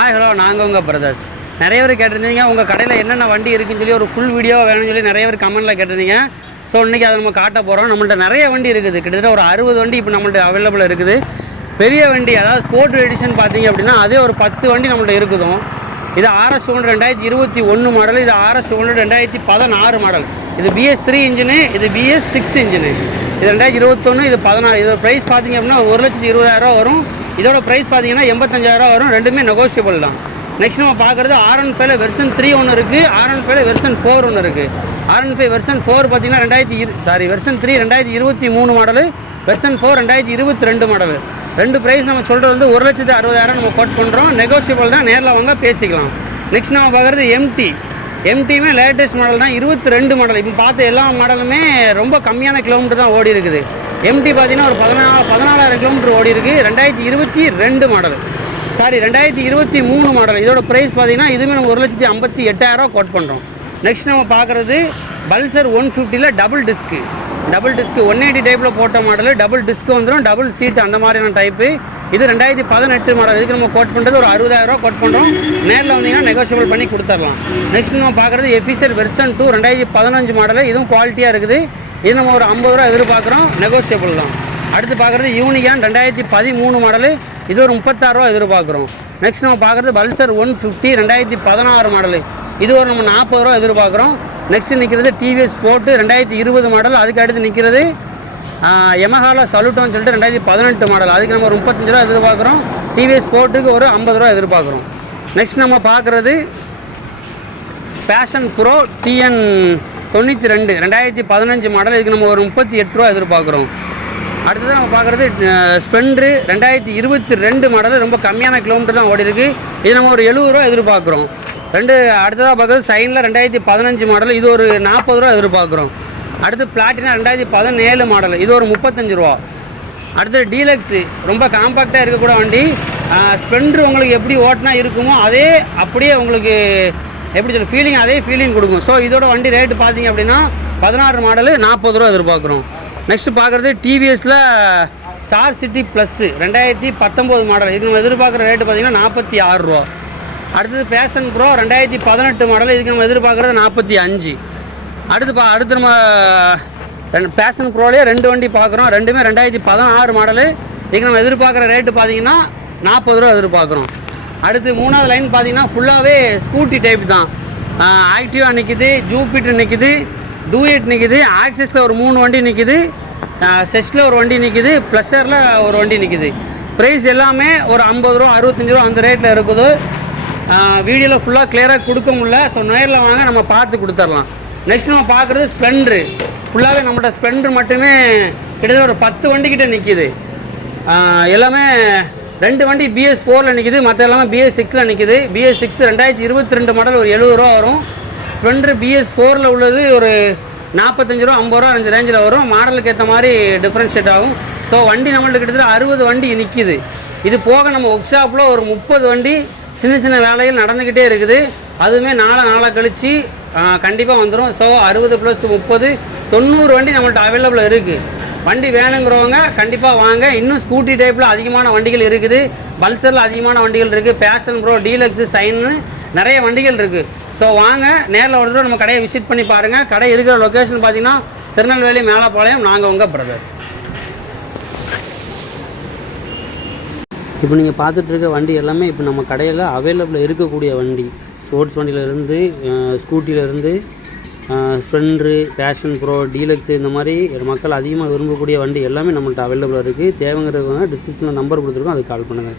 Hi hello, நாங்கள் உங்கள் brothers. நிறைய பேர் கேட்டிருந்தீங்க உங்கள் கடையில் என்னென்ன வண்டி இருக்குன்னு சொல்லி ஒரு ஃபுல் வீடியோ வேணும்னு சொல்லி நிறைய பேர் கமெண்ட்டில் கேட்டிருந்தீங்க. ஸோ இன்றைக்கி அதை நம்ம காட்ட போகிறோம். நம்மள்ட்ட நிறைய வண்டி இருக்குது, கிட்டத்தட்ட ஒரு 60 வண்டி இப்போ நம்மள்ட்ட அவைலபிள் இருக்குது. பெரிய வண்டி, அதாவது ஸ்போர்ட் எடிஷன் பார்த்தீங்க அப்படின்னா அதே ஒரு 10 வண்டி நம்மள்ட்ட இருக்குதும். இது RS 2021 மாடல், இது RS 2016 மாடல். இது BS3 இன்ஜினு, இது BS6 இன்ஜினு. இது 2021, இது 16. இதோட ப்ரைஸ் பார்த்தீங்க அப்படின்னா 1,20,000 வரும். இதோட ப்ரைஸ் பார்த்தீங்கன்னா 85,000 வரும். ரெண்டுமே நெகோஷியபிள் தான். நெக்ஸ்ட் நம்ம பார்க்குறது R15 வெர்ஷன் 3 ஒன்று இருக்குது, R15 வெர்ஷன் 4 ஒன்று இருக்குது. R15 வெர்ஷன் 4 பார்த்தீங்கன்னா வெர்ஷன் 3 2023 மாடலு, வெர்ஷன் 4 2022 மாடலு. ரெண்டு ப்ரைஸ் நம்ம சொல்கிறது வந்து 1,60,000 நம்ம கோட் பண்ணுறோம். நெகோஷியபிள் தான், நேரில் வாங்க பேசிக்கலாம். நெக்ஸ்ட் நம்ம பார்க்குறது MTயுமே லேட்டஸ்ட் மாடல் தான், 22 மாடல். இப்போ பார்த்த எல்லா மாடலுமே ரொம்ப கம்மியான கிலோமீட்டர் தான் ஓடி இருக்குது. MT பார்த்தீங்கன்னா ஒரு 14,000 கிலோமீட்டர் ஓடி இருக்குது. 2022 மாடல், 2023 மாடல். இதோட ப்ரைஸ் பார்த்தீங்கன்னா இதுவுமே நம்ம 1,58,000 கோட் பண்ணுறோம். நெக்ஸ்ட் நம்ம பார்க்குறது பல்சர் 150 டபுள் டிஸ்க்கு 180 டைப்பில் போட்ட மாடல். டபுள் டிஸ்க்கு வந்துடும், டபுள் சீட் அந்த மாதிரியான டைப்பு. இது 2018 மாடல். இதுக்கு நம்ம கோட் பண்ணுறது ஒரு 60,000 கோட் பண்ணுறோம். நேரில் வந்தீங்கன்னா நெகோஷியபிள் பண்ணி கொடுத்துடலாம். நெக்ஸ்ட் நம்ம பார்க்குறது எஃபிசர் வெர்ஷன் 2 2015 மாடல். இதுவும் குவாலிட்டியாக இருக்குது. இது நம்ம ஒரு 50 ரூபா எதிர்பார்க்குறோம், நெகோஷியபிள் தான். அடுத்து பார்க்குறது யூனிகான் 2013 மாடலு. இது ஒரு 36 ரூபா எதிர்பார்க்குறோம். நெக்ஸ்ட் நம்ம பார்க்குறது பல்சர் 150 2016 மாடலு. இது ஒரு நம்ம 40 ரூபா எதிர்பார்க்குறோம். நெக்ஸ்ட் நிற்கிறது டிவிஎஸ் ஸ்போர்ட்டு 2020 மாடல். அதுக்கு அடுத்து நிற்கிறது யமஹால சலுட்டோன்னு சொல்லிட்டு 2018 மாடல். அதுக்கு நம்ம ஒரு 35 ரூபா எதிர்பார்க்குறோம். டிவிஎஸ் ஸ்போர்ட்டுக்கு ஒரு 50 ரூபா எதிர்பார்க்குறோம். நெக்ஸ்ட் நம்ம பார்க்குறது பேஷன் ப்ரோ TN 92 2015 மாடல். இதுக்கு நம்ம ஒரு 38 ரூபா எதிர்பார்க்குறோம். அடுத்தது நம்ம பார்க்குறது ஸ்பெண்ட்ரு 2022 மாடல். ரொம்ப கம்மியான கிலோமீட்டர் தான் ஓடி இருக்குது. இது நம்ம ஒரு 70 ரூபா எதிர்பார்க்குறோம். அடுத்ததாக பார்க்குறது சைனில் 2015 மாடல். இது ஒரு 40 ரூபா எதிர்பார்க்குறோம். அடுத்து பிளாட்டினா 2017 மாடல். இது ஒரு 35 ரூபா. அடுத்து டீலக்ஸு ரொம்ப காம்பாக்டாக இருக்கக்கூட வண்டி. ஸ்பெண்ட்ரு உங்களுக்கு எப்படி ஓட்டினா இருக்குமோ அதே அப்படியே உங்களுக்கு எப்படி சொல்ல ஃபீலிங், அதே ஃபீலிங் கொடுக்கும். ஸோ இதோட வண்டி ரேட்டு பார்த்தீங்க அப்படின்னா 16 மாடலு 40 ரூபா எதிர்பார்க்குறோம். நெக்ஸ்ட்டு பார்க்குறது டிவிஎஸில் ஸ்டார் சிட்டி ப்ளஸ் 2019 மாடல். இதுக்கு நம்ம எதிர்பார்க்குற ரேட்டு பார்த்தீங்கன்னா 46 ரூபா. அடுத்தது பேஷன் ப்ரோ 2018 மாடல். இதுக்கு நம்ம எதிர்பார்க்குறது 45. அடுத்து நம்ம பேஷன் ப்ரோலேயே 2 வண்டி பார்க்குறோம். ரெண்டுமே 2016 மாடலு. இதுக்கு நம்ம எதிர்பார்க்குற ரேட்டு பார்த்தீங்கன்னா 40 ரூபா எதிர்பார்க்குறோம். அடுத்து மூணாவது லைன் பார்த்தீங்கன்னா ஃபுல்லாகவே ஸ்கூட்டி டைப் தான். ஆக்டிவா நிற்கிது, ஜூபிட்டர் நிற்கிது, டூயட் நிற்கிது, ஆக்சிஸில் ஒரு 3 வண்டி நிற்கிது, செஸ்ட்டில் ஒரு வண்டி நிற்கிது, ப்ளஷரில் ஒரு வண்டி நிற்கிது. ப்ரைஸ் எல்லாமே ஒரு 50 ரூபா 65 ரூபா அந்த ரேட்டில் இருக்குது. வீடியோவில் ஃபுல்லாக கிளியராக கொடுக்க முடியல. ஸோ நேரில் வாங்க, நம்ம பார்த்து கொடுத்துடலாம். நெக்ஸ்ட் நம்ம பார்க்குறது ஸ்ப்ளெண்ட்ரு. ஃபுல்லாகவே நம்மள்ட்ட ஸ்ப்ளெண்ட்ரு மட்டுமே கிட்டத்தட்ட ஒரு 10 வண்டிக்கிட்ட நிற்கிது. எல்லாமே 2 வண்டி BS4ல் நிற்கிது, மற்ற எல்லாமே BS6ல் நிற்கிது. BS6 2022 மாடல் ஒரு 70 ரூபா வரும். ஸ்ப்ளெண்ட்ரு BS4ல் உள்ளது ஒரு 45 ரூபா 50 ரூபா அந்த ரேஞ்சில் வரும். மாடலுக்கு ஏற்ற மாதிரி டிஃப்ரென்ஷியேட் ஆகும். ஸோ வண்டி நம்மள்ட்ட கிட்டத்தட்ட 60 வண்டி நிற்கிது. இது போக நம்ம ஒர்க் ஷாப்பில் ஒரு 30 வண்டி சின்ன வேலைகள் நடந்துக்கிட்டே இருக்குது. அதுவுமே நாளாக கழித்து கண்டிப்பாக வந்துடும். ஸோ 60 + 30 90 வண்டி நம்மள்ட்ட அவைலபிள் இருக்குது. வண்டி வேணுங்கிறவங்க கண்டிப்பாக வாங்க. இன்னும் ஸ்கூட்டி டைப்பில் அதிகமான வண்டிகள் இருக்குது. பல்சரில் அதிகமான வண்டிகள் இருக்குது. பேஷன் ப்ரோ, டீலக்ஸு, சைன்னு நிறைய வண்டிகள் இருக்குது. ஸோ வாங்க, நேரில் ஒரு தடவை நம்ம கடையை விசிட் பண்ணி பாருங்கள். கடை இருக்கிற லொக்கேஷன் பார்த்தீங்கன்னா திருநெல்வேலி மேலப்பாளையம். நாங்கள் உங்கள் பிரதர்ஸ். இப்போ நீங்கள் பார்த்துட்ருக்க வண்டி எல்லாமே இப்போ நம்ம கடையில் அவைலபிள் இருக்கக்கூடிய வண்டி. ஸ்போர்ட்ஸ் வண்டியிலேருந்து ஸ்கூட்டியிலேருந்து ஸ்ப்ளெண்ட்ரு, பேஷன் ப்ரோ, டீலக்ஸு, இந்த மாதிரி மக்கள் அதிகமாக விரும்பக்கூடிய வண்டி எல்லாமே நம்மள்ட்ட அவைலபிளாக இருக்குது. தேவைங்கிறவங்க டிஸ்கிரிப்ஷனில் நம்பர் கொடுத்துருக்கோம், அதுக்கு கால் பண்ணுங்கள்.